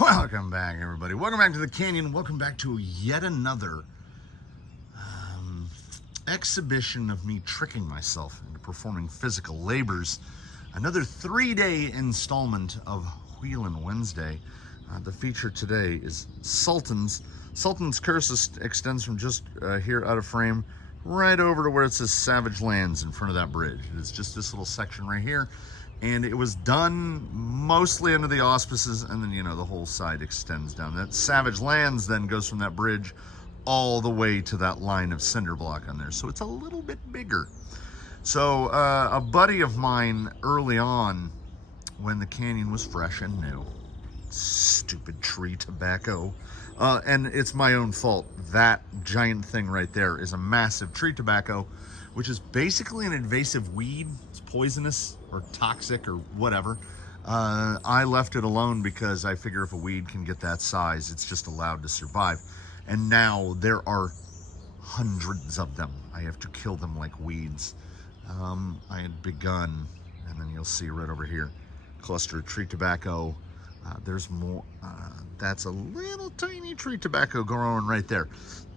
Welcome back, everybody. Welcome back to the canyon. Welcome back to yet another exhibition of me tricking myself into performing physical labors. Another 3-day installment of Wheelin Wednesday. The feature today is Sultan's. Sultan's curse extends from just here out of frame right over to where it says Savage Lands in front of that bridge. It's just this little section right here. And it was done mostly under the auspices, and then, you know, the whole side extends down. That Savage Lands then goes from that bridge all the way to that line of cinder block on there. So it's a little bit bigger. So a buddy of mine early on, when the canyon was fresh and new, stupid tree tobacco, and it's my own fault. That giant thing right there is a massive tree tobacco, which is basically an invasive weed. It's poisonous or toxic or whatever. I left it alone because I figure if a weed can get that size, it's just allowed to survive. And now there are hundreds of them. I have to kill them like weeds. I had begun, and then you'll see right over here, cluster of tree tobacco. There's more. That's a little tiny tree tobacco growing right there.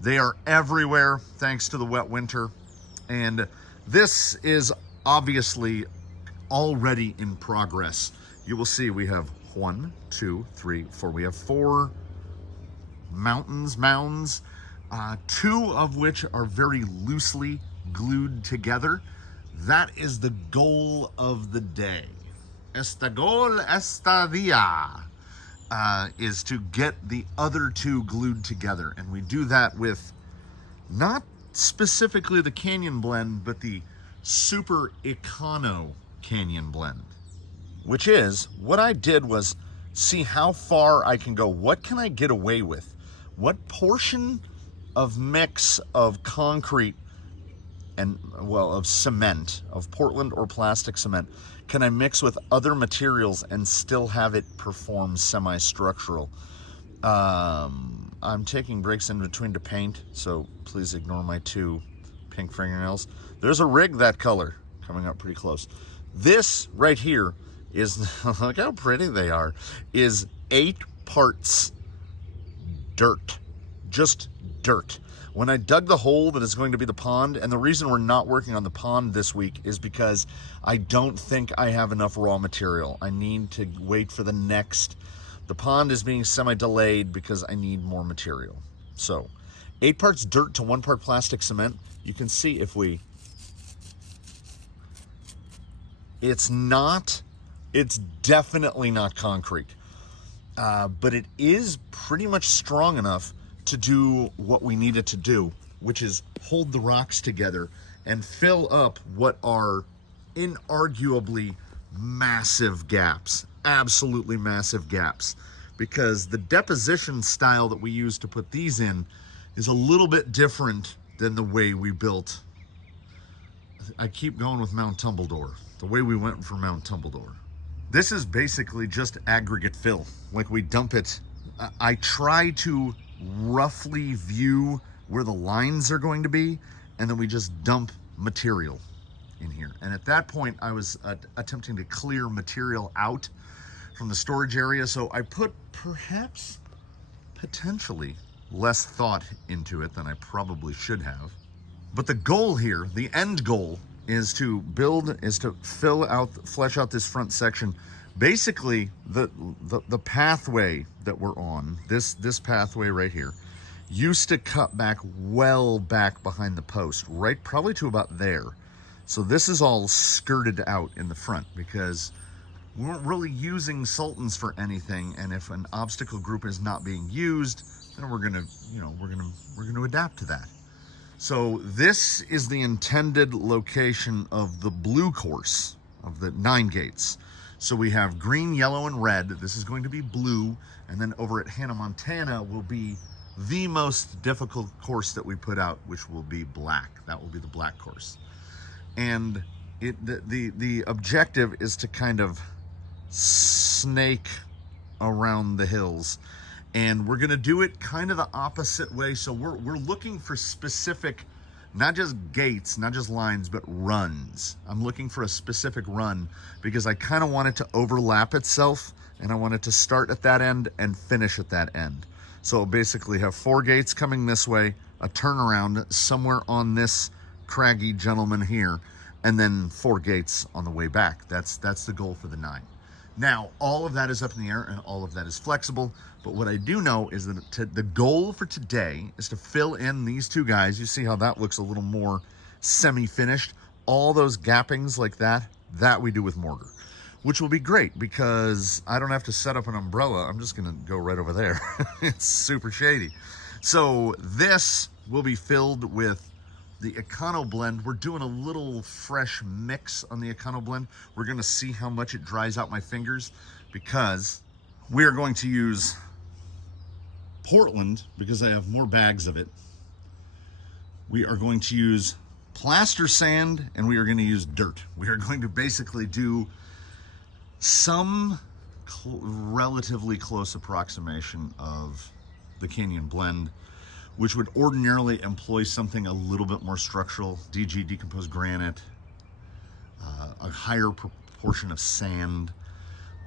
They are everywhere thanks to the wet winter. And this is obviously already in progress. You will see we have 1, 2, 3, 4. We have 4 mounds, 2 of which are very loosely glued together. That is the goal of the day. Esta goal, esta dia, is to get the other 2 glued together. And we do that with not specifically the Canyon blend, but the Super Econo Canyon blend, which is what I did was see how far I can go. What can I get away with? What portion of mix of concrete and, well, of cement, of Portland or plastic cement, can I mix with other materials and still have it perform semi-structural? I'm taking breaks in between to paint, so please ignore my 2 pink fingernails. There's a rig that color coming up pretty close. This right here is, look how pretty they are, is 8 parts dirt. Just dirt. When I dug the hole that is going to be the pond, and the reason we're not working on the pond this week is because I don't think I have enough raw material. I need to wait for the next. The pond is being semi-delayed because I need more material. So, 8 parts dirt to 1 part plastic cement. You can see if we... It's definitely not concrete. But it is pretty much strong enough to do what we need it to do, which is hold the rocks together and fill up what are inarguably massive gaps. Absolutely massive gaps, because the deposition style that we use to put these in is a little bit different than the way we built. I keep going with Mount Tumbledore, the way we went for Mount Tumbledore. This is basically just aggregate fill. Like, we dump it. I try to roughly view where the lines are going to be, and then we just dump material in here. And at that point, I was attempting to clear material out from the storage area, so I put perhaps potentially less thought into it than I probably should have. But the goal here, the end goal, is to flesh out this front section. Basically, the pathway that we're on, this pathway right here, used to cut back well back behind the post, right probably to about there. So this is all skirted out in the front because we weren't really using Sultans for anything, and if an obstacle group is not being used, then we're gonna adapt to that. So this is the intended location of the blue course of the 9 gates. So we have green, yellow, and red. This is going to be blue, and then over at Hannah, Montana will be the most difficult course that we put out, which will be black. That will be the black course. And the objective is to kind of snake around the hills, and we're gonna do it kind of the opposite way. So we're looking for specific, not just gates, not just lines, but runs. I'm looking for a specific run because I kind of want it to overlap itself and I want it to start at that end and finish at that end. So I'll basically have 4 gates coming this way, a turnaround somewhere on this craggy gentleman here, and then 4 gates on the way back. That's the goal for the 9. Now, all of that is up in the air and all of that is flexible, but what I do know is that the goal for today is to fill in these 2 guys. You see how that looks a little more semi-finished. All those gappings like that we do with mortar, which will be great because I don't have to set up an umbrella. I'm just gonna go right over there. It's super shady. So this will be filled with the Econo blend. We're doing a little fresh mix on the Econo blend. We're gonna see how much it dries out my fingers because we are going to use Portland because I have more bags of it. We are going to use plaster sand and we are going to use dirt. We are going to basically do some relatively close approximation of the Canyon blend, which would ordinarily employ something a little bit more structural, DG, decomposed granite, a higher proportion of sand.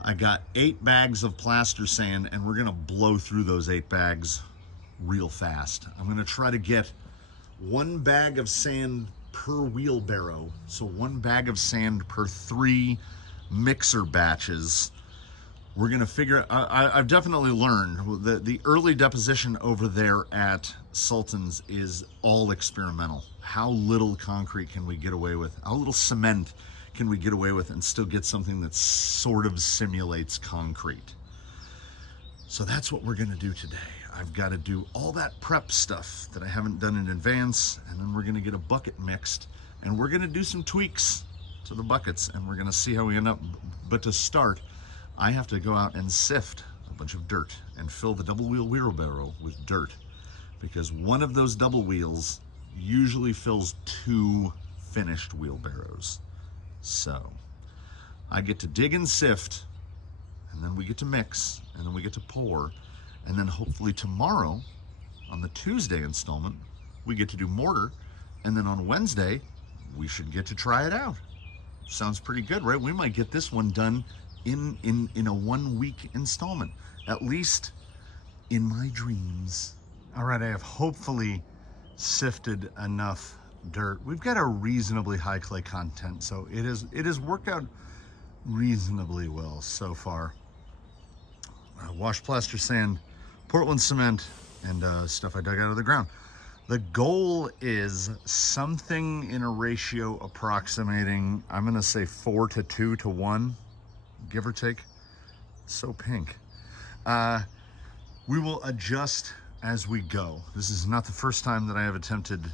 I got 8 bags of plaster sand and we're gonna blow through those 8 bags real fast. I'm gonna try to get 1 bag of sand per wheelbarrow. So 1 bag of sand per 3 mixer batches. We're gonna figure, I've definitely learned that the early deposition over there at Sultan's is all experimental. How little concrete can we get away with? How little cement can we get away with and still get something that sort of simulates concrete? So that's what we're gonna do today. I've got to do all that prep stuff that I haven't done in advance, and then we're gonna get a bucket mixed, and we're gonna do some tweaks to the buckets, and we're gonna see how we end up. But to start, I have to go out and sift a bunch of dirt and fill the double wheel wheelbarrow with dirt, because one of those double wheels usually fills 2 finished wheelbarrows. So I get to dig and sift, and then we get to mix, and then we get to pour, and then hopefully tomorrow on the Tuesday installment we get to do mortar, and then on Wednesday we should get to try it out. Sounds pretty good, right? We might get this one done in a 1-week installment, at least in my dreams. All right, I have hopefully sifted enough dirt. We've got a reasonably high clay content, so it has worked out reasonably well so far. Washed plaster sand, Portland cement, and stuff I dug out of the ground. The goal is something in a ratio approximating, I'm gonna say 4 to 2 to 1, give or take. It's so pink. We will adjust as we go. This is not the first time that I have attempted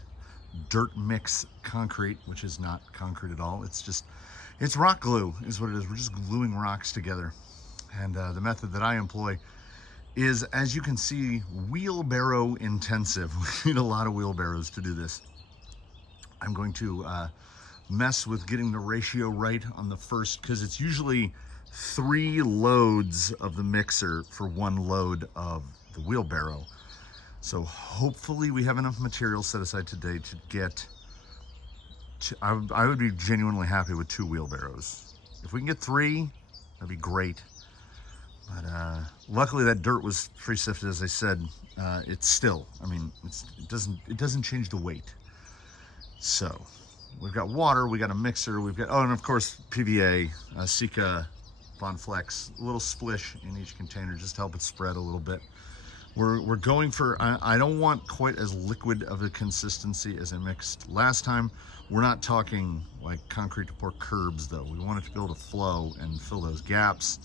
dirt mix concrete, which is not concrete at all. It's rock glue is what it is. We're just gluing rocks together. And the method that I employ is, as you can see, wheelbarrow intensive. We need a lot of wheelbarrows to do this. I'm going to mess with getting the ratio right on the first, because it's usually 3 loads of the mixer for 1 load of the wheelbarrow. So hopefully we have enough material set aside today to get to, I would be genuinely happy with 2 wheelbarrows. If we can get 3, that'd be great. But luckily that dirt was pre-sifted, as I said. It's still, I mean, it doesn't change the weight. So we've got water, we got a mixer, we've got, oh, and of course PVA, Sika Bonflex, a little splish in each container just to help it spread a little bit. We're going for, I don't want quite as liquid of a consistency as I mixed last time. We're not talking like concrete to pour curbs though. We want it to be able to flow and fill those gaps.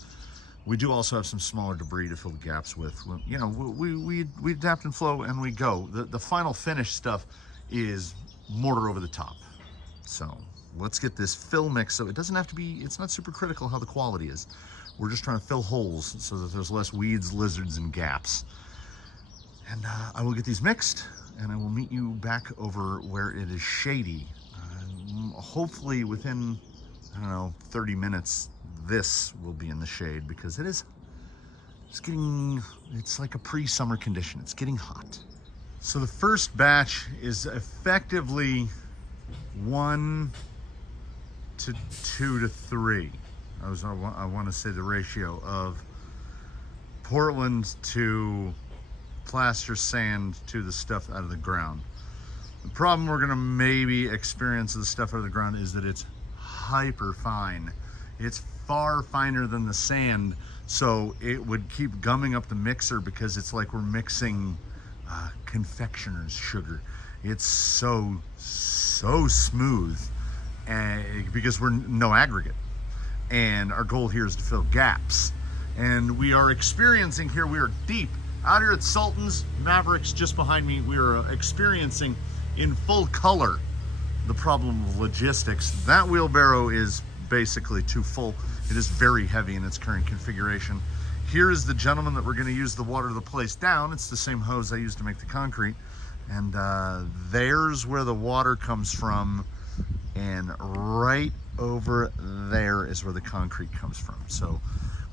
We do also have some smaller debris to fill the gaps with. You know, we adapt and flow and we go. The final finish stuff is mortar over the top. So let's get this fill mix so it doesn't have to be, it's not super critical how the quality is. We're just trying to fill holes so that there's less weeds, lizards, and gaps. And I will get these mixed and I will meet you back over where it is shady. Hopefully within, I don't know, 30 minutes, this will be in the shade because it's like a pre-summer condition. It's getting hot. So the first batch is effectively 1 to 2 to 3. I want to say the ratio of Portland to plaster sand to the stuff out of the ground. The problem we're gonna maybe experience with the stuff out of the ground is that it's hyper fine. It's far finer than the sand, so it would keep gumming up the mixer because it's like we're mixing confectioner's sugar. It's so smooth, and because we're no aggregate, and our goal here is to fill gaps. And we are experiencing here, we are deep out here at Sultan's, Mavericks just behind me. We are experiencing in full color the problem of logistics. That wheelbarrow is basically too full. It is very heavy in its current configuration. Here is the gentleman that we're going to use to water the place down. It's the same hose I used to make the concrete. And there's where the water comes from. And right over there is where the concrete comes from. So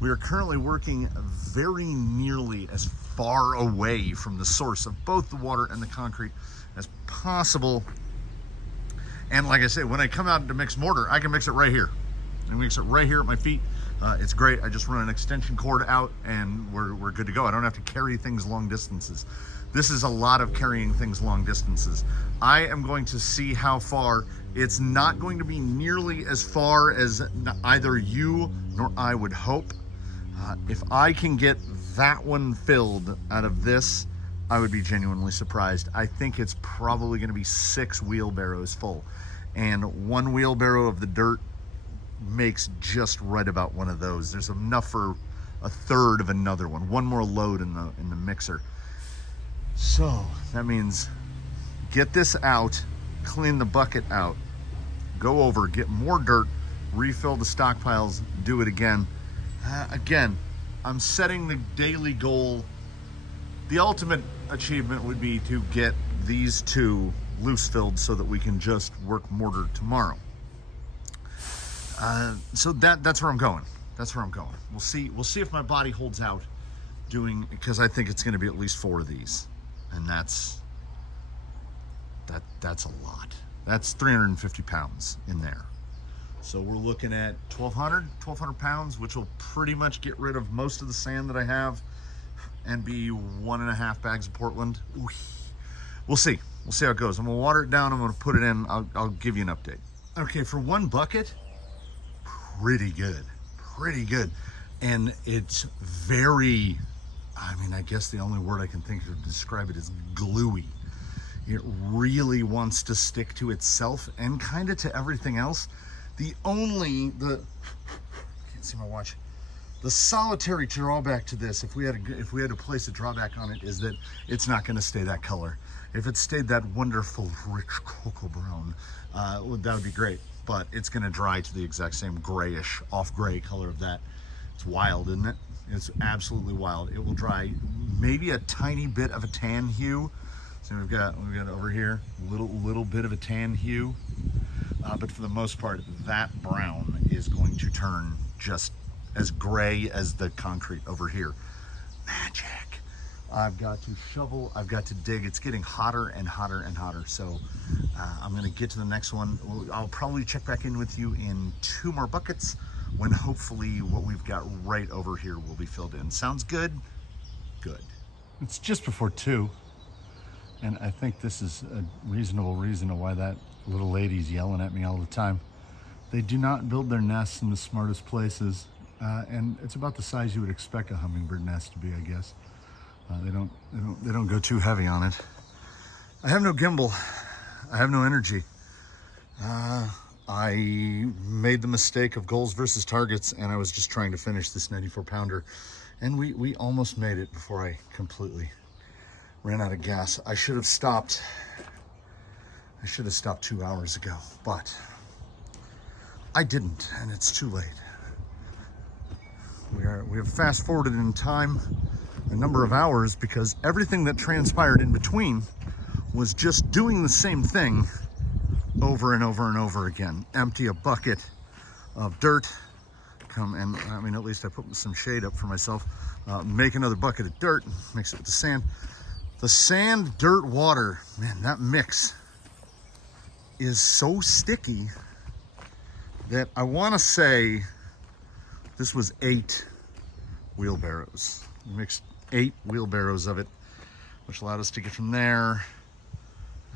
we are currently working very nearly as far away from the source of both the water and the concrete as possible. And like I say, when I come out to mix mortar, I can mix it right here. I mix it right here at my feet. It's great. I just run an extension cord out and we're good to go. I don't have to carry things long distances. This is a lot of carrying things long distances. I am going to see how far. It's not going to be nearly as far as either you nor I would hope. If I can get that one filled out of this, I would be genuinely surprised. I think it's probably going to be 6 wheelbarrows full, and 1 wheelbarrow of the dirt makes just right about one of those. There's enough for a third of another one. One more load in the mixer. So that means get this out, clean the bucket out, go over, get more dirt, refill the stockpiles, do it again. Again, I'm setting the daily goal. The ultimate achievement would be to get these 2 loose filled so that we can just work mortar tomorrow. So that's where I'm going. That's where I'm going. We'll see if my body holds out doing, because I think it's going to be at least 4 of these, and that's a lot. That's 350 pounds in there. So we're looking at 1,200 pounds, which will pretty much get rid of most of the sand that I have and be 1.5 bags of Portland. Ooh. We'll see how it goes. I'm gonna water it down. I'm gonna put it in. I'll give you an update. Okay, for 1 bucket, pretty good. And it's very, I mean, I guess the only word I can think of to describe it is gluey. It really wants to stick to itself and kind of to everything else. Can't see my watch. The solitary drawback to this, if we had to place a drawback on it, is that it's not going to stay that color. If it stayed that wonderful rich cocoa brown, that would be great. But it's going to dry to the exact same grayish, off gray color of that. It's wild, isn't it? It's absolutely wild. It will dry maybe a tiny bit of a tan hue. So we've got over here little bit of a tan hue, but for the most part, that brown is going to turn just as gray as the concrete over here. Magic. I've got to shovel, I've got to dig. It's getting hotter and hotter and hotter. So I'm gonna get to the next one. I'll probably check back in with you in 2 more buckets when hopefully what we've got right over here will be filled in. Sounds good? Good. It's just before 2. And I think this is a reasonable reason of why that little lady's yelling at me all the time. They do not build their nests in the smartest places. And it's about the size you would expect a hummingbird nest to be, I guess. They don't go too heavy on it. I have no gimbal. I have no energy. I made the mistake of goals versus targets, and I was just trying to finish this 94-pounder. And we almost made it before I completely ran out of gas. I should have stopped 2 hours ago, but I didn't, and it's too late. We have fast forwarded in time a number of hours because everything that transpired in between was just doing the same thing over and over and over again. Empty a bucket of dirt, at least I put some shade up for myself, make another bucket of dirt, mix it with the sand. The sand, dirt, water, man, that mix is so sticky that I want to say this was 8 wheelbarrows. We mixed 8 wheelbarrows of it, which allowed us to get from there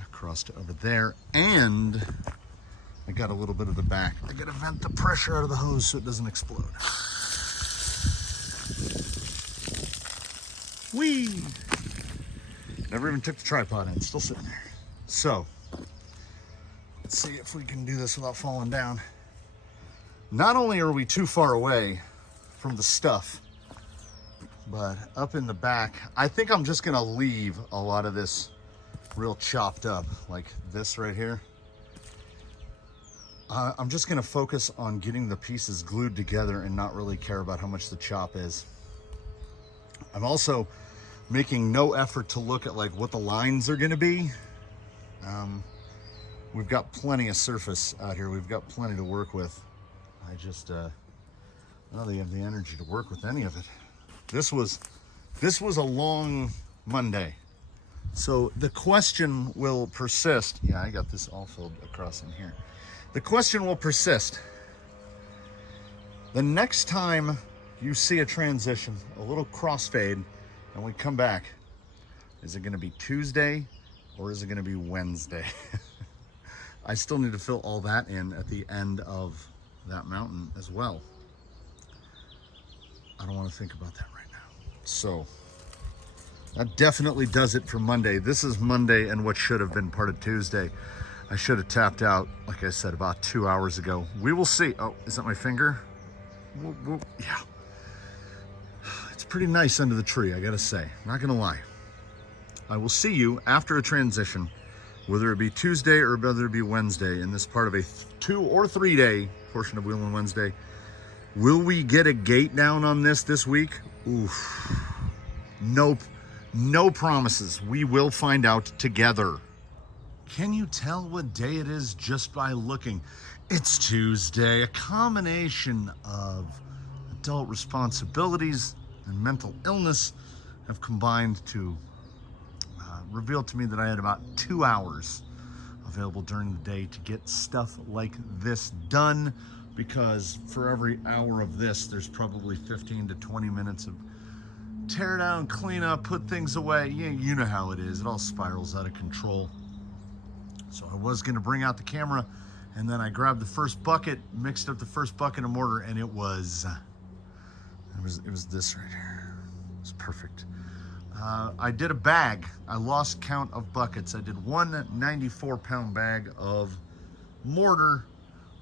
across to over there. And I got a little bit of the back. I gotta vent the pressure out of the hose so it doesn't explode. Whee! Never even took the tripod in, still sitting there. So, let's see if we can do this without falling down. Not only are we too far away from the stuff, but up in the back, I think I'm just gonna leave a lot of this real chopped up, like this right here. I'm just gonna focus on getting the pieces glued together and not really care about how much the chop is. I'm also making no effort to look at like what the lines are gonna be. We've got plenty of surface out here. We've got plenty to work with. I just, I don't think I have the energy to work with any of it. This was a long Monday. So the question will persist. Yeah, I got this all filled across in here. The question will persist. The next time you see a transition, a little crossfade, and we come back, is it gonna be Tuesday or is it gonna be Wednesday? I still need to fill all that in at the end of that mountain as well. I don't want to think about that right now. So that definitely does it for Monday. This is Monday and what should have been part of Tuesday. I should have tapped out, like I said, about 2 hours ago. We will see. Oh, is that my finger? Whoop, whoop. Yeah. It's pretty nice under the tree, I gotta say. Not gonna lie. I will see you after a transition, whether it be Tuesday or whether it be Wednesday, in this part of a 2 or 3 day portion of Wheelin Wednesday. Will we get a gate down on this week? Oof. Nope. No promises. We will find out together. Can you tell what day it is just by looking? It's Tuesday. A combination of adult responsibilities and mental illness have combined to reveal to me that I had about 2 hours available during the day to get stuff like this done, because for every hour of this, there's probably 15 to 20 minutes of tear down, clean up, put things away. Yeah, you know how it is. It all spirals out of control. So I was gonna bring out the camera, and then I grabbed the first bucket, mixed up the first bucket of mortar, and it was this right here. It was perfect. I did a bag. I lost count of buckets. I did one 94-pound bag of mortar,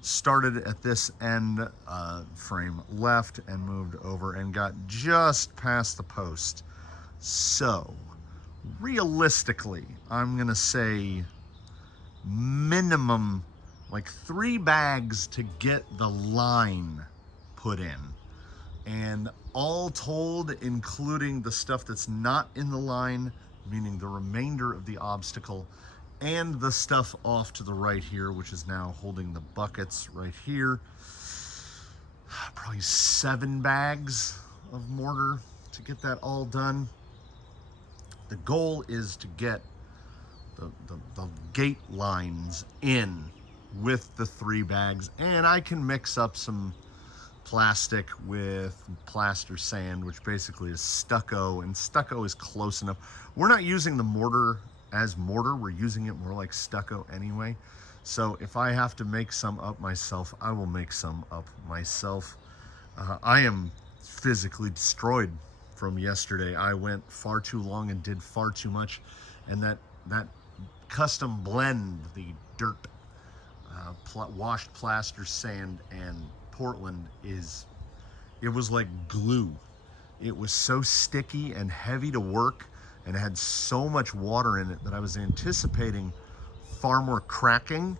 started at this end frame left and moved over and got just past the post. So realistically, I'm gonna say minimum like 3 bags to get the line put in. And all told, including the stuff that's not in the line, meaning the remainder of the obstacle, and the stuff off to the right here, which is now holding the buckets right here, probably 7 bags of mortar to get that all done. The goal is to get the gate lines in with the 3 bags, and I can mix up some plastic with plaster sand, which basically is stucco, and stucco is close enough. We're not using the mortar as mortar, we're using it more like stucco anyway. So if I have to make some up myself, I will make some up myself. I am physically destroyed from yesterday. I went far too long and did far too much, and that custom blend, the dirt, washed plaster, sand, and Portland, it was like glue. It was so sticky and heavy to work, and it had so much water in it that I was anticipating far more cracking.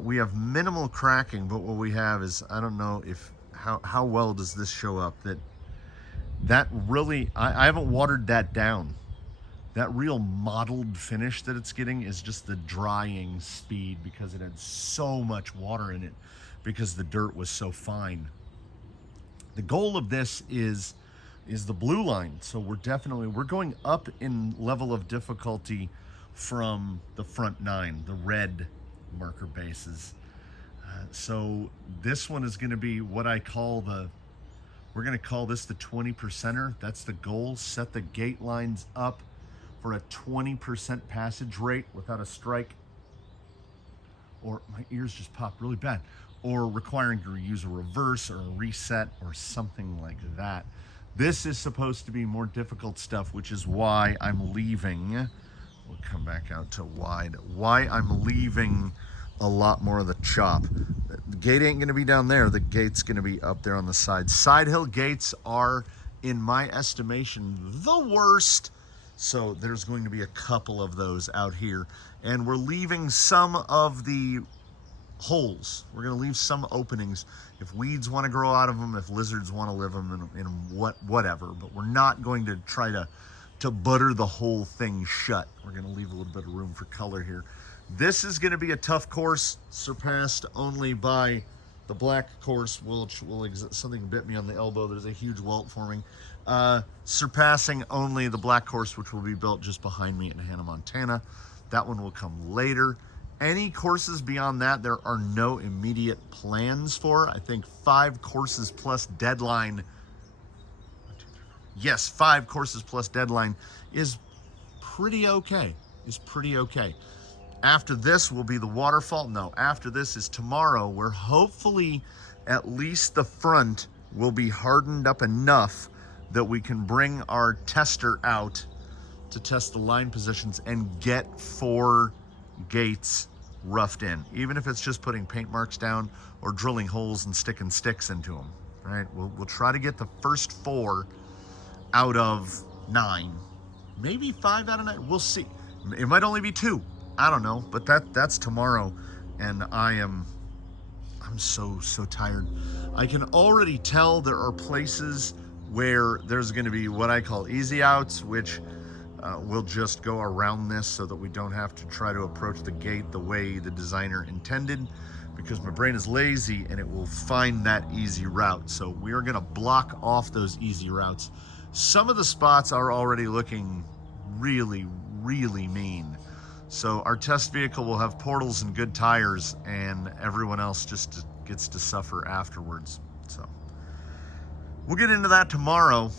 We have minimal cracking, but what we have is, I don't know if how well does this show up, that really, I haven't watered that down. That real mottled finish that it's getting is just the drying speed, because it had so much water in it, because the dirt was so fine. The goal of this is the blue line. So we're going up in level of difficulty from the front 9, the red marker bases. So this one is going to be what I call the We're going to call this the 20%er. That's the goal. Set the gate lines up for a 20% passage rate without a strike. Or my ears just popped really bad. Or requiring to use a reverse or a reset or something like that. This is supposed to be more difficult stuff, which is why I'm leaving. We'll come back out to wide. Why I'm leaving a lot more of the chop. The gate ain't going to be down there. The gate's going to be up there on the side. Side hill gates are, in my estimation, the worst. So there's going to be a couple of those out here. And we're leaving some of the holes. We're going to leave some openings if weeds want to grow out of them, if lizards want to live them, in whatever. But we're not going to try to butter the whole thing shut. We're going to leave a little bit of room for color here. This is going to be a tough course, surpassed only by the black course, which will something bit me on the elbow. There's a huge welt forming. Surpassing only the black course, which will be built just behind me in Hannah, Montana. That one will come later. Any courses beyond that, there are no immediate plans for. I think 5 courses plus deadline. Yes, 5 courses plus deadline is pretty okay. After this will be the waterfall. No, after this is tomorrow, where hopefully at least the front will be hardened up enough that we can bring our tester out to test the line positions and get 4 gates roughed in, even if it's just putting paint marks down or drilling holes and sticking sticks into them. Right? We'll try to get the first 4 out of 9, maybe 5 out of 9. We'll see. It might only be 2. I don't know, but that's tomorrow, and I'm so tired. I can already tell there are places where there's going to be what I call easy outs, which we'll just go around this so that we don't have to try to approach the gate the way the designer intended, because my brain is lazy and it will find that easy route. So we are going to block off those easy routes. Some of the spots are already looking really, really mean. So our test vehicle will have portals and good tires, and everyone else just gets to suffer afterwards. So we'll get into that tomorrow,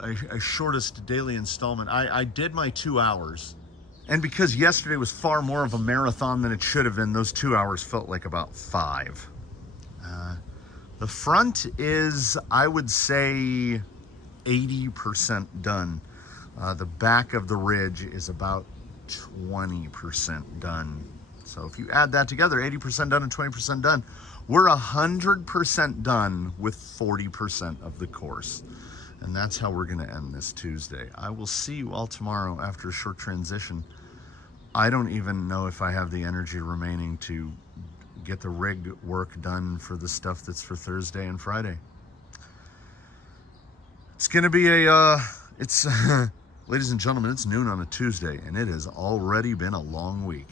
a shortest daily installment. I did my 2 hours, and because yesterday was far more of a marathon than it should have been, those 2 hours felt like about 5. The front is, I would say, 80% done. The back of the ridge is about 20% done. So if you add that together, 80% done and 20% done, we're 100% done with 40% of the course. And that's how we're going to end this Tuesday. I will see you all tomorrow after a short transition. I don't even know if I have the energy remaining to get the rig work done for the stuff that's for Thursday and Friday. It's going to be ladies and gentlemen, it's noon on a Tuesday, and it has already been a long week.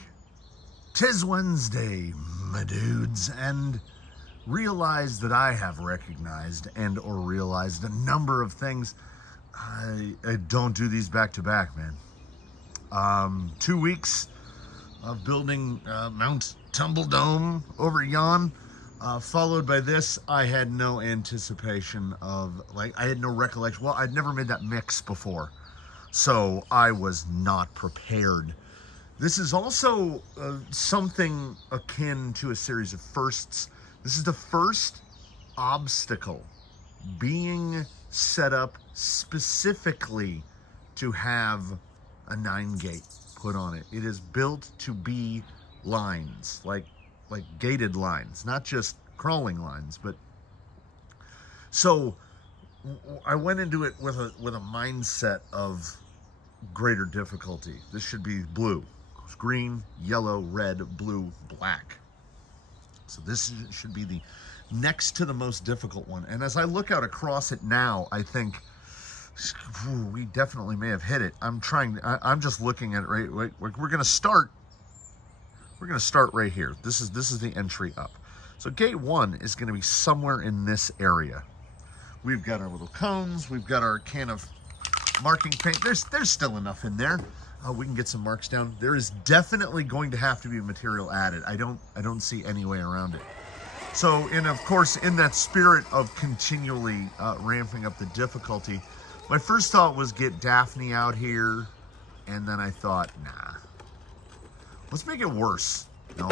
'Tis Wednesday, my dudes, and realize that I have recognized or realized a number of things. I don't do these back to back, man. 2 weeks of building Mount Tumbledome over yon, followed by this. I had no anticipation of, I had no recollection. Well, I'd never made that mix before, so I was not prepared. This is also something akin to a series of firsts. This is the first obstacle being set up specifically to have a 9-gate put on it. It is built to be lines, like gated lines, not just crawling lines. But so I went into it with a mindset of greater difficulty. This should be blue, green, yellow, red, blue, black. So this should be the next to the most difficult one. And as I look out across it now, I think we definitely may have hit it. I'm just looking at it right. We're going to start right here. This is the entry up. So gate 1 is going to be somewhere in this area. We've got our little cones. We've got our can of marking paint. There's still enough in there. We can get some marks down. There is definitely going to have to be material added. I don't see any way around it. So, and of course, in that spirit of continually ramping up the difficulty, my first thought was get Daphne out here, and then I thought, nah, let's make it worse. No,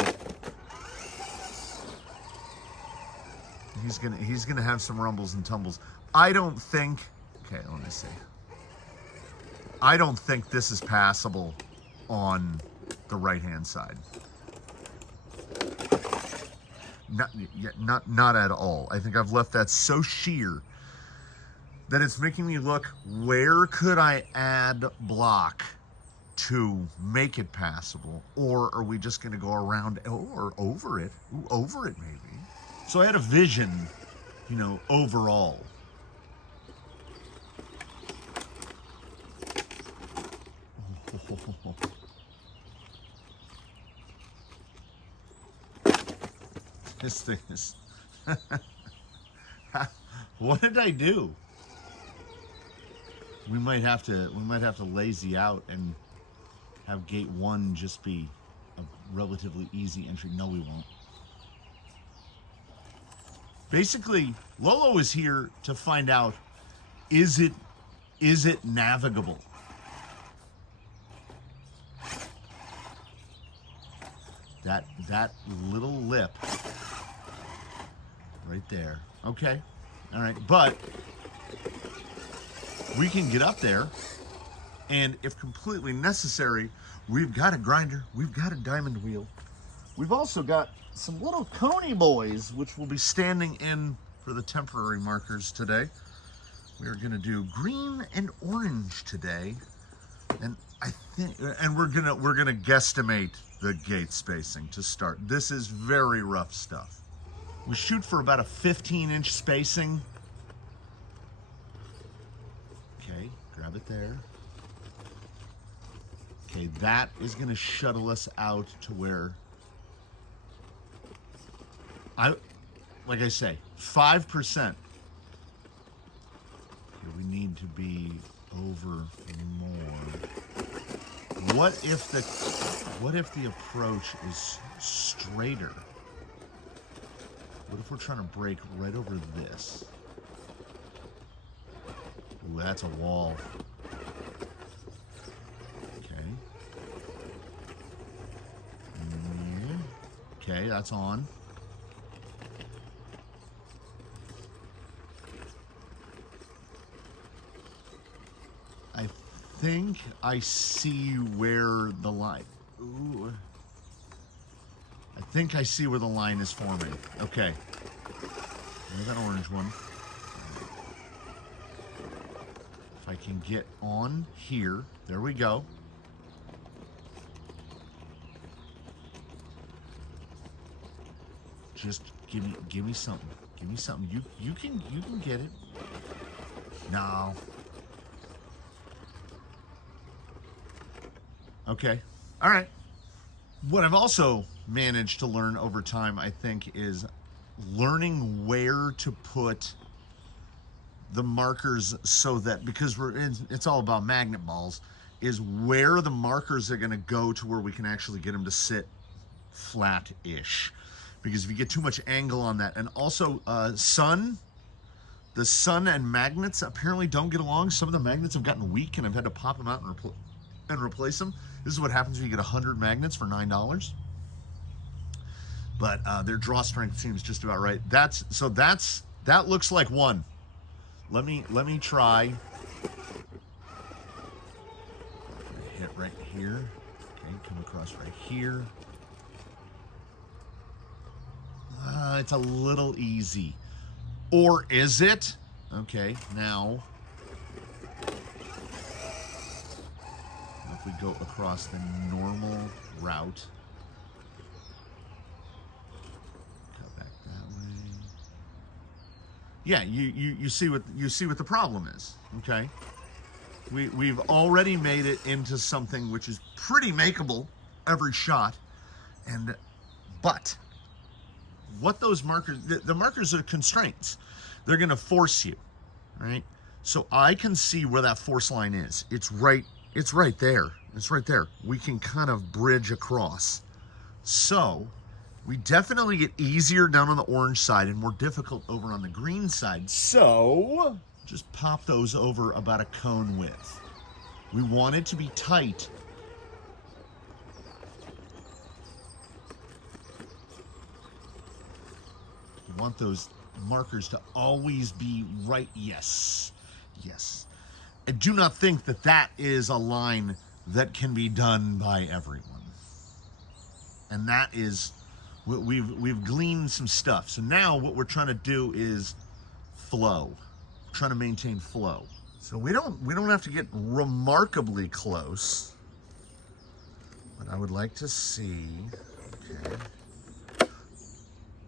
he's gonna have some rumbles and tumbles. I don't think. Okay, let me see. I don't think this is passable on the right-hand side. Not at all. I think I've left that so sheer that it's making me look, where could I add block to make it passable? Or are we just going to go around or over it? Ooh, over it maybe. So I had a vision, you know, overall. This thing is... What did I do? We might have to lazy out and have gate 1 just be a relatively easy entry. No, we won't. Basically, LoLo is here to find out, is it navigable? That little lip right there. Okay. All right. But we can get up there, and if completely necessary, we've got a grinder, we've got a diamond wheel. We've also got some little coney boys, which will be standing in for the temporary markers today. We are going to do green and orange today, and we're gonna guesstimate the gate spacing to start. This is very rough stuff. We shoot for about a 15-inch spacing. Okay, grab it there. Okay, that is going to shuttle us out to where like I say, 5%. Here we need to be over more. What if the approach is straighter? What if we're trying to break right over this? Ooh, that's a wall. Okay. Okay, that's on. I think I see where the line... Ooh. I think I see where the line is forming. Okay. There's that orange one. If I can get on here. There we go. Just give me something. Give me something. You can get it. No. Okay. All right. What I've also managed to learn over time, I think, is learning where to put the markers so that, because it's all about magnet balls, is where the markers are going to go to where we can actually get them to sit flat-ish. Because if you get too much angle on that, and also the sun and magnets apparently don't get along. Some of the magnets have gotten weak, and I've had to pop them out and replace them. This is what happens when you get 100 magnets for $9. But their draw strength seems just about right. That looks like one. Let me try. Hit right here. Okay, come across right here. It's a little easy. Or is it? Okay, now if we go across the normal route, cut back that way. Yeah, you see what the problem is. Okay, we've already made it into something which is pretty makeable every shot, but what those markers, the markers are constraints. They're going to force you, right? So I can see where that force line is. It's right there. It's right there. We can kind of bridge across. So We definitely get easier down on the orange side and more difficult over on the green side. So just pop those over about a cone width. We want it to be tight. We want those markers to always be right. Yes, yes. I do not think that that is a line that can be done by everyone. And that is, we've gleaned some stuff. So now what we're trying to do is flow. We're trying to maintain flow. So we don't have to get remarkably close, but I would like to see. Okay.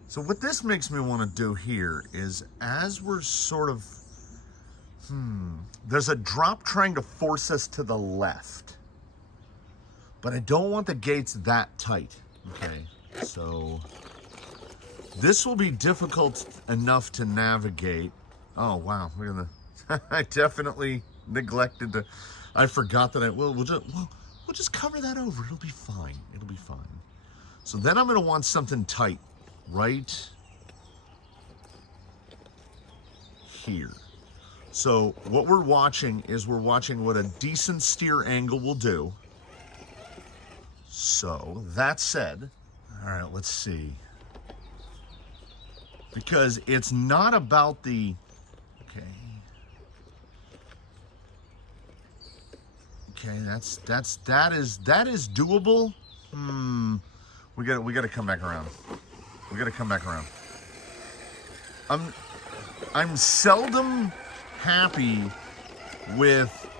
So what this makes me want to do here is, as we're sort of, there's a drop trying to force us to the left, but I don't want the gates that tight. Okay, so this will be difficult enough to navigate. Oh wow, look at the, I definitely neglected to, I forgot that we'll just cover that over. It'll be fine. It'll be fine. So then I'm going to want something tight right here. So what we're watching is what a decent steer angle will do. So that said, all right, let's see. Because it's not about the, okay, that is doable. We got to come back around. We got to come back around. I'm seldom happy with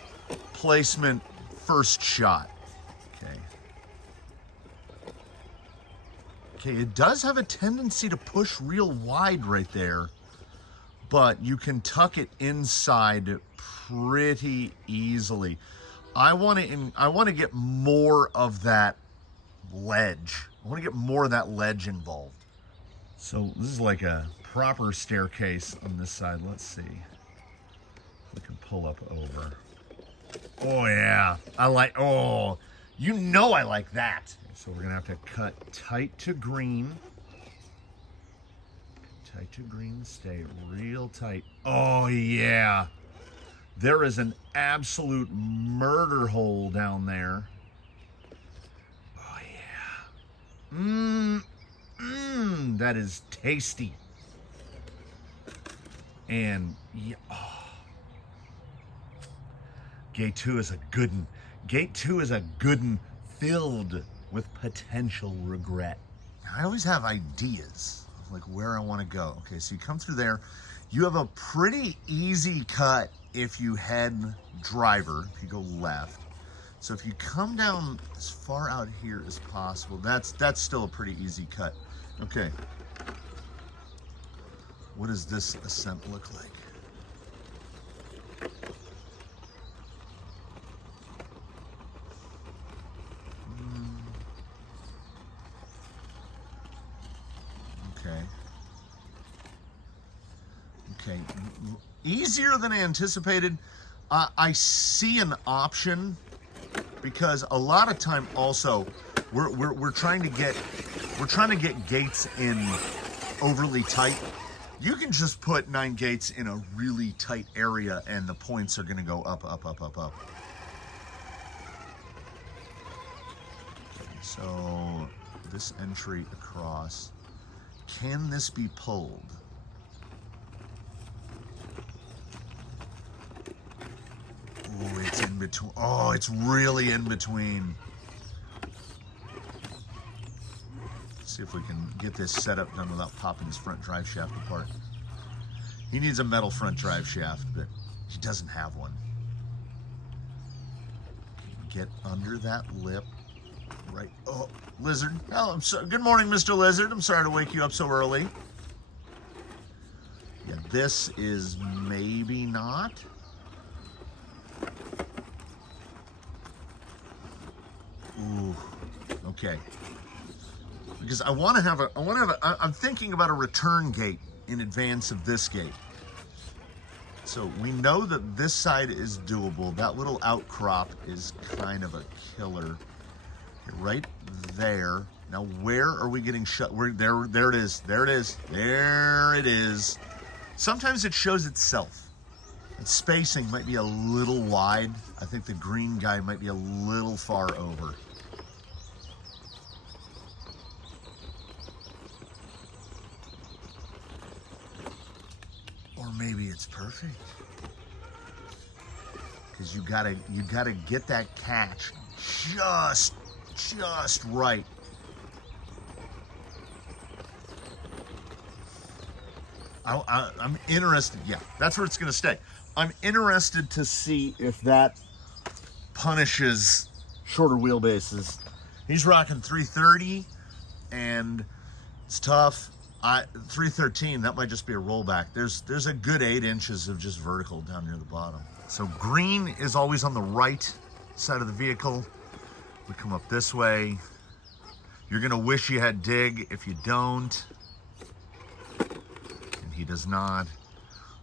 placement first shot. Okay, it does have a tendency to push real wide right there, but you can tuck it inside pretty easily. I want to get more of that ledge. I want to get more of that ledge involved. So this is like a proper staircase on this side. Let's see. We can pull up over. Oh yeah, oh, you know I like that. So we're gonna have to cut tight to green. Tight to green, stay real tight. Oh yeah. There is an absolute murder hole down there. Oh yeah. That is tasty. And yeah, oh. Gate 2 is a good one. Gate 2 is a good one, filled with potential regret. I always have ideas of like where I want to go. Okay, so you come through there. You have a pretty easy cut if you head driver, if you go left. So if you come down as far out here as possible, that's still a pretty easy cut. Okay. What does this ascent look like? Okay, easier than I anticipated. I see an option, because a lot of time also we're trying to get gates in overly tight. You can just put 9 gates in a really tight area and the points are going to go up, up, up, up, up. Okay, so this entry across, can this be pulled? Oh, it's in between. Oh, it's really in between. Let's see if we can get this setup done without popping his front drive shaft apart. He needs a metal front drive shaft, but he doesn't have one. Get under that lip. Right. Oh, Lizard. Oh, I'm so. Good morning, Mr. Lizard. I'm sorry to wake you up so early. Yeah, this is maybe not. Ooh, okay. Because I'm thinking about a return gate in advance of this gate. So we know that this side is doable. That little outcrop is kind of a killer. Right there. Now, where are we getting shut? There it is. There it is. There it is. Sometimes it shows itself. Its spacing might be a little wide. I think the green guy might be a little far over. Or maybe it's perfect. Because you gotta get that catch just right. I'm interested. Yeah, that's where it's going to stay. I'm interested to see if that punishes shorter wheelbases. He's rocking 330, and it's tough. 313, that might just be a rollback. There's a good 8 inches of just vertical down near the bottom. So green is always on the right side of the vehicle. We come up this way. You're going to wish you had dig if you don't. He does not.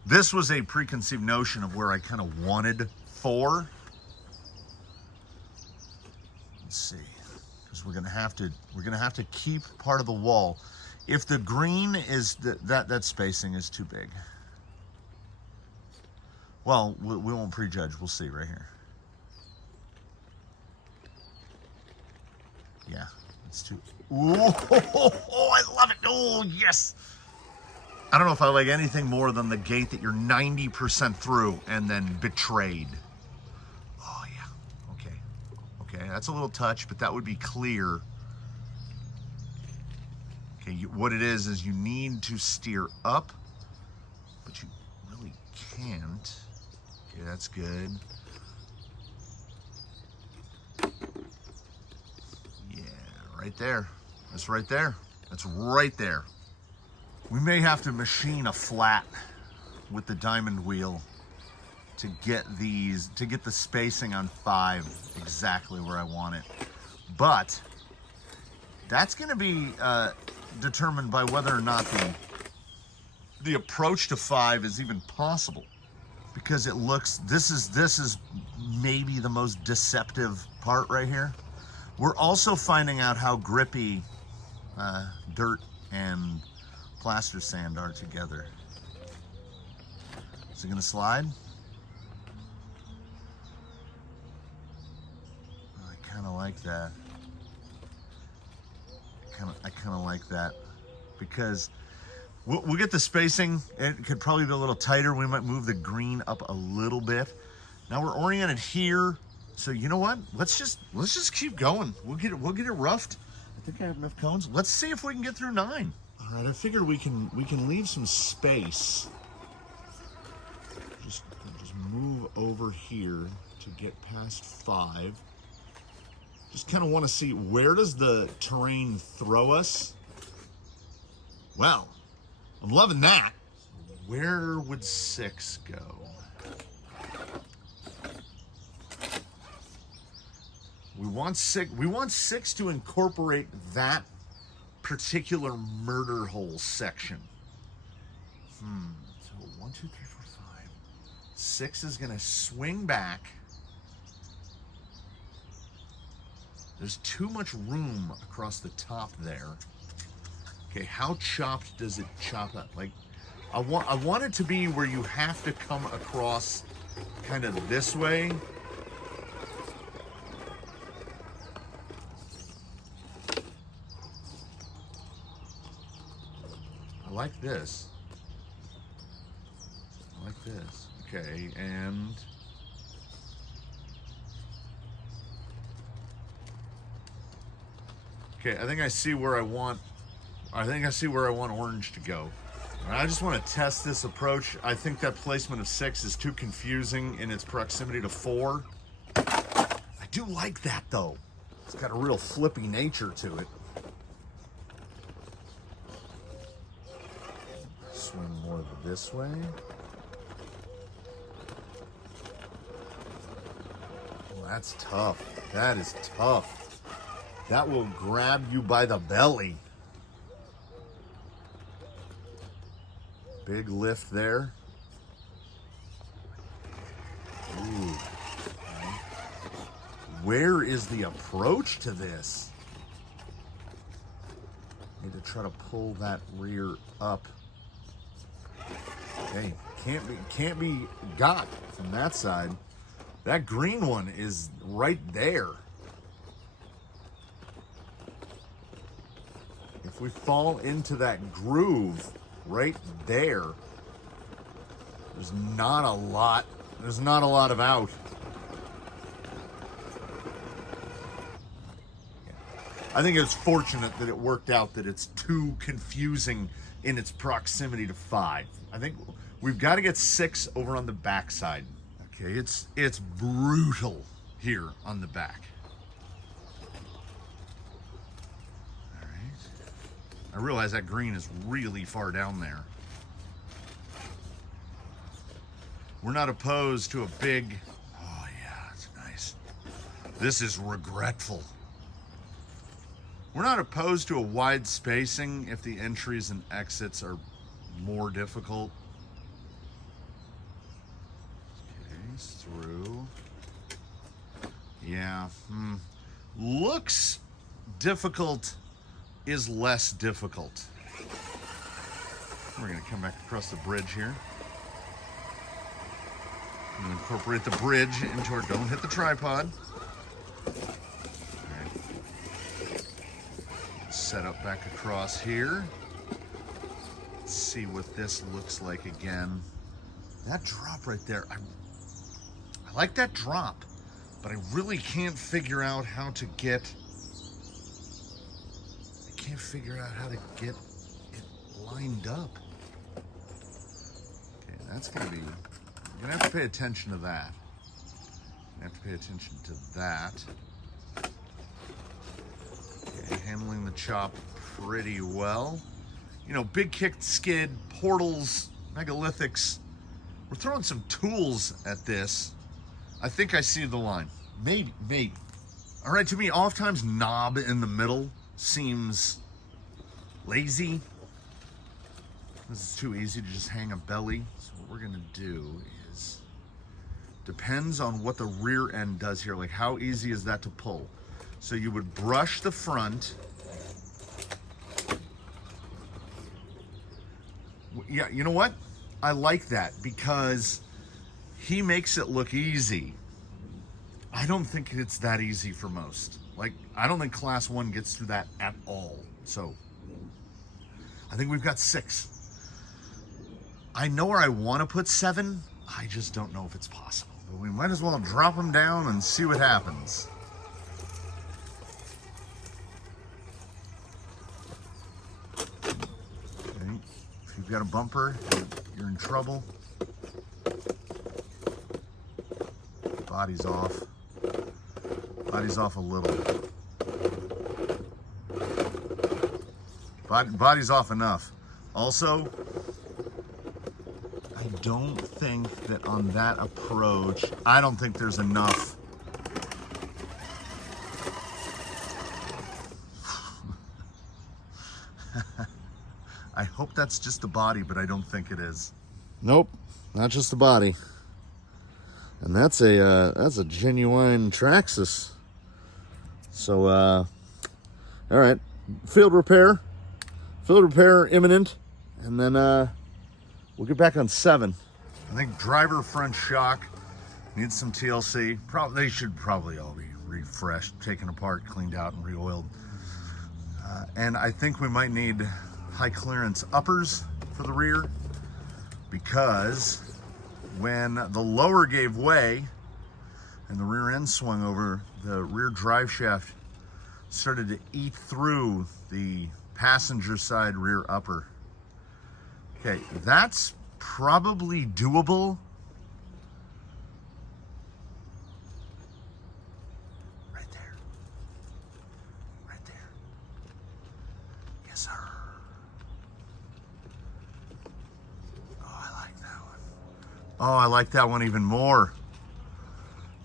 This was a preconceived notion of where I kind of wanted 4. Let's see, because we're gonna have to keep part of the wall. If the green is that spacing is too big, well, we won't prejudge. We'll see right here. Yeah, it's too. Oh, I love it. Oh, yes. I don't know if I like anything more than the gate that you're 90% through and then betrayed. Oh, yeah. Okay. Okay, that's a little touch, but that would be clear. Okay, what it is you need to steer up, but you really can't. Okay, that's good. Yeah, right there. That's right there. That's right there. We may have to machine a flat with the diamond wheel to get the spacing on 5 exactly where I want it. But that's going to be determined by whether or not the approach to 5 is even possible, because it looks, this is maybe the most deceptive part right here. We're also finding out how grippy dirt and plaster sand are together. Is it gonna slide? Oh, I kind of like that. I kind of like that, because we'll get the spacing. It could probably be a little tighter. We might move the green up a little bit. Now we're oriented here, so you know what? Let's just keep going. We'll get it roughed. I think I have enough cones. Let's see if we can get through 9. All right, I figured we can leave some space. Just move over here to get past 5. Just kind of want to see, where does the terrain throw us? Well, I'm loving that. Where would 6 go? We want 6 to incorporate that particular murder hole section. So 1, 2, 3, 4, 5. 6 is gonna swing back. There's too much room across the top there. Okay, how chopped does it chop up? Like, I want it to be where you have to come across kind of this way. I like this. I like this. Okay, and okay, I think I see where I want orange to go. And I just want to test this approach. I think that placement of 6 is too confusing in its proximity to 4. I do like that though. It's got a real flippy nature to it. Swing more this way. Well, that's tough. That is tough. That will grab you by the belly. Big lift there. Ooh. Where is the approach to this? Need to try to pull that rear up. Okay, can't be got from that side. That green one is right there. If we fall into that groove right there, there's not a lot of out. I think it's fortunate that it worked out that it's too confusing in its proximity to 5. I think we've got to get 6 over on the back side. Okay, it's brutal here on the back. All right. I realize that green is really far down there. We're not opposed to a big, oh yeah, it's nice. This is regretful. We're not opposed to a wide spacing if the entries and exits are more difficult. Okay, through. Yeah, looks difficult is less difficult. We're gonna come back across the bridge here. I'm gonna incorporate the bridge into our, don't hit the tripod. Set up back across here. Let's see what this looks like again. That drop right there, I like that drop, but I really can't figure out how to get, it lined up. Okay, that's gonna be, you're gonna have to pay attention to that. You have to pay attention to that. Handling the chop pretty well. You know, big kick skid, portals, megalithics. We're throwing some tools at this. I think I see the line. Maybe. All right, to me, oftentimes knob in the middle seems lazy. This is too easy to just hang a belly. So what we're gonna do is, depends on what the rear end does here. Like how easy is that to pull? So you would brush the front. Yeah, you know what? I like that because he makes it look easy. I don't think it's that easy for most. Like, I don't think class 1 gets through that at all. So I think we've got 6. I know where I want to put 7. I just don't know if it's possible. But we might as well drop them down and see what happens. If you've got a bumper, you're in trouble. Body's off. Body's off a little. Body's off enough. Also, I don't think that on that approach, I don't think there's enough. I hope that's just the body, but I don't think it is. Nope, not just the body. And that's a genuine Traxxas. So, all right, field repair imminent, and then we'll get back on 7. I think driver front shock needs some TLC. They should probably all be refreshed, taken apart, cleaned out, and re-oiled. And I think we might need high clearance uppers for the rear, because when the lower gave way and the rear end swung over, the rear drive shaft started to eat through the passenger side rear upper. Okay, that's probably doable. Right there. Right there. Yes, sir. Oh, I like that one even more,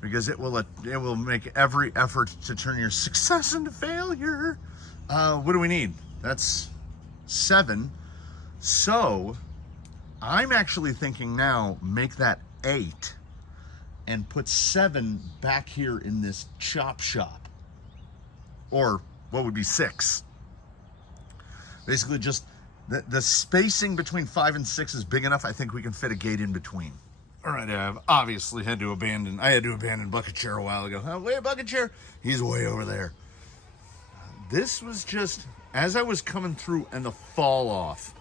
because it will make every effort to turn your success into failure. What do we need? That's 7. So I'm actually thinking now, make that 8 and put 7 back here in this chop shop, or what would be 6. Basically just the spacing between 5 and 6 is big enough. I think we can fit a gate in between. All right, I've obviously had to abandon Bucket Chair a while ago. Oh, wait, Bucket Chair, he's way over there. This was just, as I was coming through and the fall off,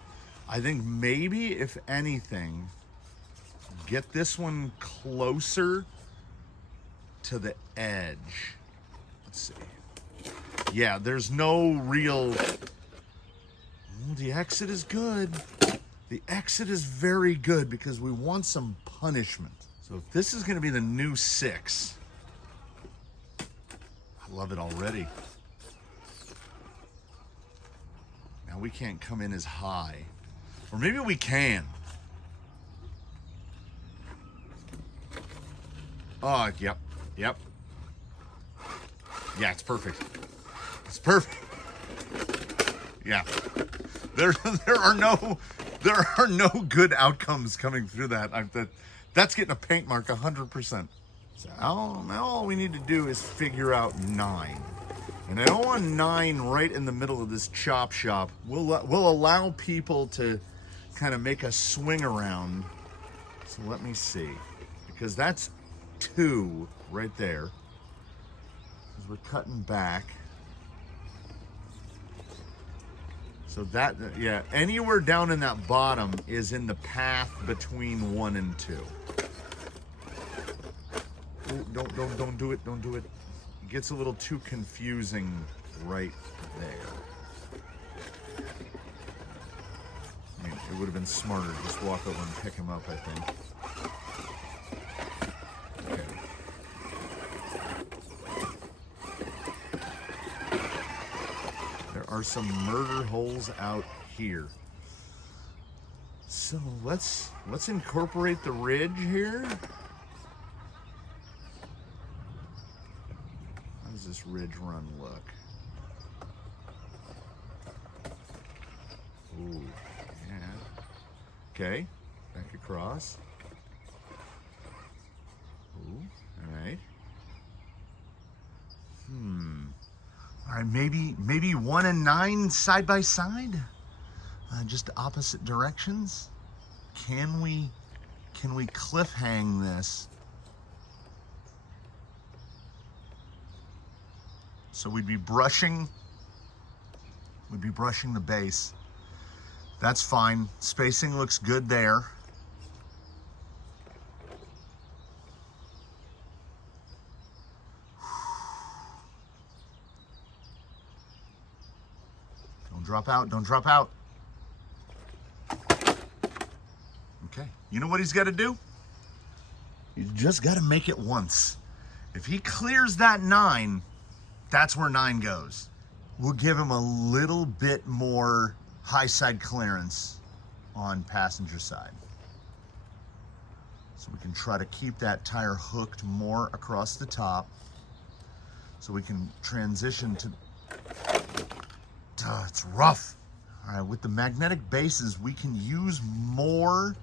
I think maybe, if anything, get this one closer to the edge. Let's see. Yeah, there's no real... Oh, the exit is good. The exit is very good because we want some punishment. So if this is going to be the new 6, I love it already. Now we can't come in as high. Or maybe we can. Oh, yep. Yeah, it's perfect. It's perfect. Yeah. There are no good outcomes coming through that. That's getting a paint mark 100%. So now all we need to do is figure out 9. And I don't want 9 right in the middle of this chop shop. We'll allow people to kind of make a swing around. So let me see. Because that's 2 right there. Because we're cutting back. So that, yeah, anywhere down in that bottom is in the path between 1 and 2. Ooh, don't do it, don't do it. It gets a little too confusing right there. I mean, it would have been smarter to just walk over and pick him up, I think. Are some murder holes out here. So let's incorporate the ridge here. How does this ridge run look? Ooh, yeah. Okay, back across. Ooh, all right. All right, maybe 1 and 9 side by side, just opposite directions. Can we cliff hang this? So we'd be brushing the base. That's fine. Spacing looks good there. Drop out, don't drop out. Okay, you know what he's got to do? He's just got to make it once. If he clears that 9, that's where 9 goes. We'll give him a little bit more high side clearance on passenger side. So we can try to keep that tire hooked more across the top so we can transition to... it's rough. All right, with the magnetic bases, we can use more.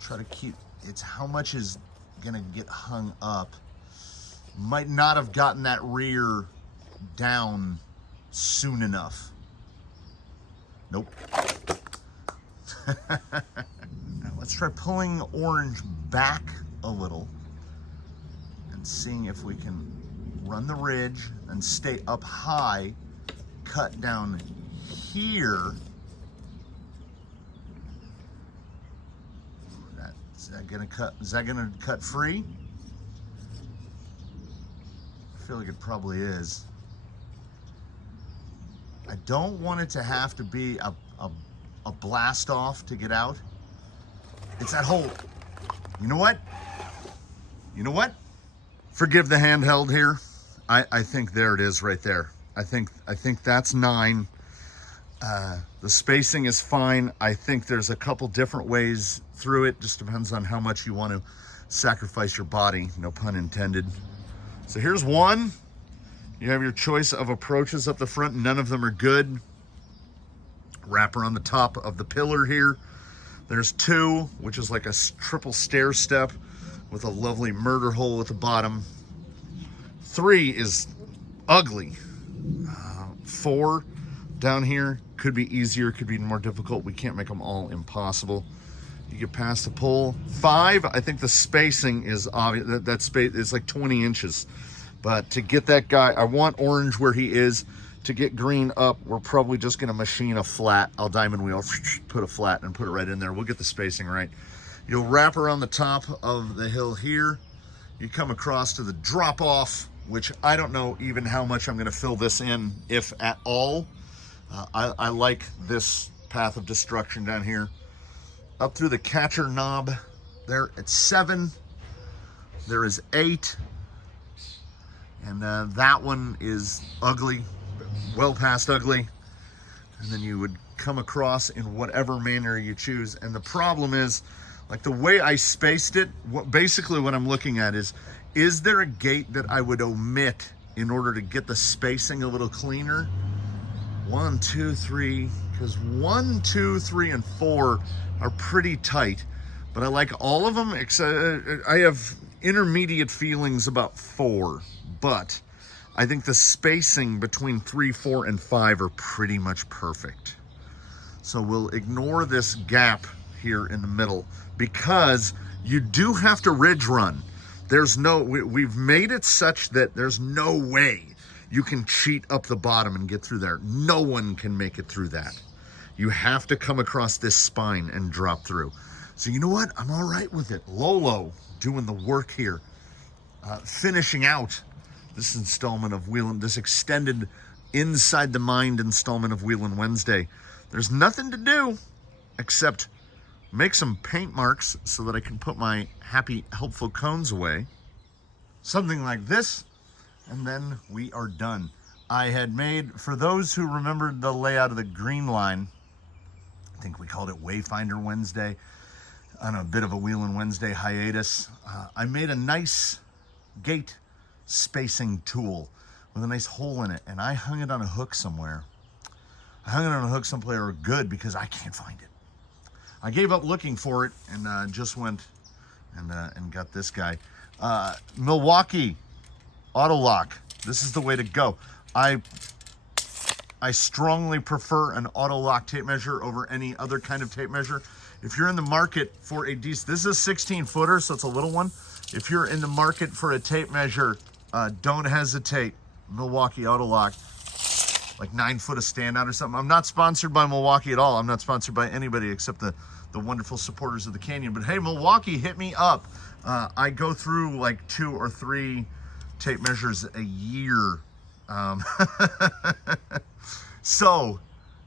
Try to keep, it's how much is gonna get hung up. Might not have gotten that rear down soon enough. Nope. Now let's try pulling orange back a little and seeing if we can run the ridge and stay up high. Cut down here. Is that gonna cut free? I feel like it probably is. I don't want it to have to be a blast off to get out. It's that hole. You know what? You know what? Forgive the handheld here. I think there it is right there. I think that's 9. The spacing is fine. I think there's a couple different ways through it. Just depends on how much you want to sacrifice your body, no pun intended. So here's 1. You have your choice of approaches up the front. None of them are good. Wrapper on the top of the pillar here. There's 2, which is like a triple stair step with a lovely murder hole at the bottom. 3 is ugly. 4, down here. Could be easier, could be more difficult. We can't make them all impossible. You get past the pole. 5, I think the spacing is obvious. That space is like 20 inches. But to get that guy, I want orange where he is. To get green up, we're probably just gonna machine a flat. I'll diamond wheel, put a flat and put it right in there. We'll get the spacing right. You'll wrap around the top of the hill here. You come across to the drop off, which I don't know even how much I'm gonna fill this in, if at all. I like this path of destruction down here. Up through the catcher knob there at 7. There is 8. And that one is ugly, well past ugly. And then you would come across in whatever manner you choose. And the problem is, like the way I spaced it, basically what I'm looking at is there a gate that I would omit in order to get the spacing a little cleaner? 1, 2, 3, because 1, 2, 3, and 4 are pretty tight, but I like all of them except I have intermediate feelings about 4, but I think the spacing between 3, 4, and 5 are pretty much perfect. So we'll ignore this gap here in the middle because you do have to ridge run. There's no, we've made it such that there's no way you can cheat up the bottom and get through there. No one can make it through that. You have to come across this spine and drop through. So you know what? I'm all right with it. LoLo doing the work here. Finishing out this installment of Wheelin, this extended Inside the Mind installment of Wheelin Wednesday. There's nothing to do except make some paint marks so that I can put my happy, helpful cones away. Something like this, and then we are done. I had made, for those who remembered the layout of the green line, I think we called it Wayfinder Wednesday, on a bit of a Wheelin Wednesday hiatus. I made a nice gate spacing tool with a nice hole in it, and I hung it on a hook somewhere. I hung it on a hook somewhere good because I can't find it. I gave up looking for it and just went and got this guy. Milwaukee auto lock. This is the way to go. I strongly prefer an auto lock tape measure over any other kind of tape measure. If you're in the market for a decent, this is a 16 footer, so it's a little one. If you're in the market for a tape measure, don't hesitate. Milwaukee auto lock, like 9 foot of standout or something. I'm not sponsored by Milwaukee at all. I'm not sponsored by anybody except the wonderful supporters of the Canyon. But hey, Milwaukee, hit me up. I go through like 2 or 3 tape measures a year. So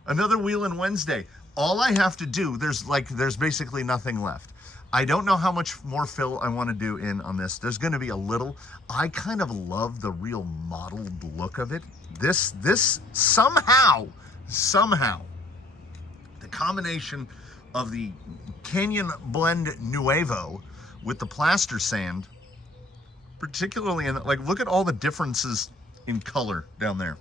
another Wheelin Wednesday. All I have to do, there's basically nothing left. I don't know how much more fill I want to do in on this. There's going to be a little. I kind of love the real modeled look of it. This somehow, the combination of the Canyon Blend Nuevo with the plaster sand, particularly in, like, look at all the differences in color down there.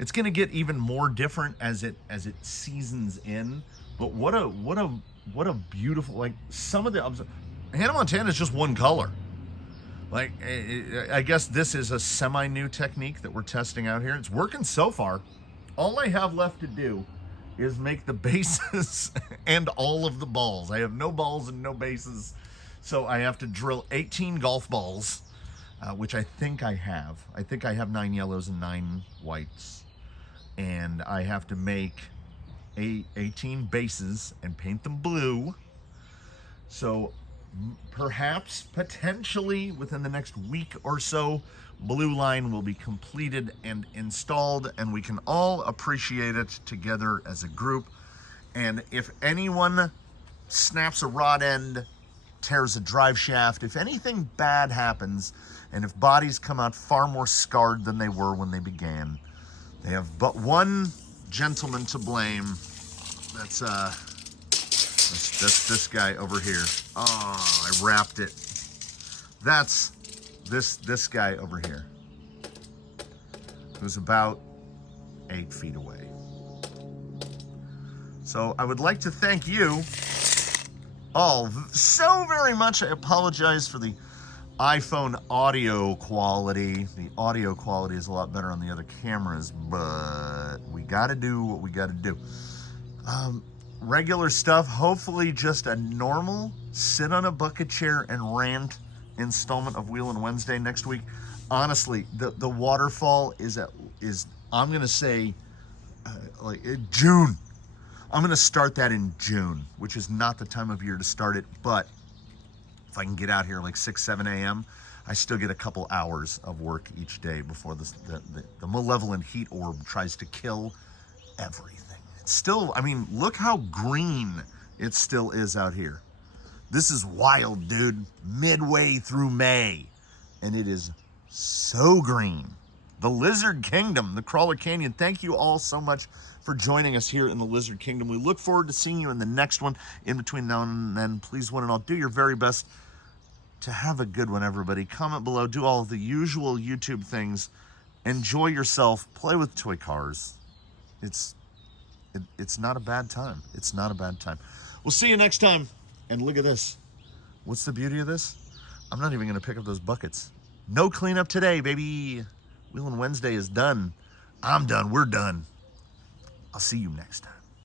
It's going to get even more different as it seasons in. But what a beautiful, like, some of the Hannah Montana is just one color. Like, I guess this is a semi-new technique that we're testing out here. It's working so far. All I have left to do is make the bases and all of the balls. I have no balls and no bases, so I have to drill 18 golf balls, which I think I have. I think I have 9 yellows and 9 whites. And I have to make 18 bases and paint them blue. So perhaps, potentially, within the next week or so, blue line will be completed and installed, and we can all appreciate it together as a group. And if anyone snaps a rod end, tears a drive shaft, if anything bad happens, and if bodies come out far more scarred than they were when they began, they have but one gentleman to blame. That's this guy over here. Oh, I wrapped it. That's this guy over here, who's about 8 feet away. So I would like to thank you all so very much. I apologize for the iPhone audio quality. The audio quality is a lot better on the other cameras, but we got to do what we got to do. Regular stuff, hopefully just a normal sit on a bucket chair and rant installment of Wheelin Wednesday next week. Honestly, the waterfall is I'm gonna say like June. I'm gonna start that in June, which is not the time of year to start it, but if I can get out here like 6-7 a.m., I still get a couple hours of work each day before the malevolent heat orb tries to kill everything. It's still, I mean, look how green it still is out here. This is wild, dude. Midway through May, and it is so green. The Lizard Kingdom, the Crawler Canyon. Thank you all so much for joining us here in the Lizard Kingdom. We look forward to seeing you in the next one. In between now and then, please, one and all, do your very best to have a good one, everybody. Comment below, do all of the usual YouTube things. Enjoy yourself, play with toy cars. It's not a bad time. It's not a bad time. We'll see you next time. And look at this. What's the beauty of this? I'm not even gonna pick up those buckets. No cleanup today, baby. Wheelin Wednesday is done. I'm done, we're done. I'll see you next time.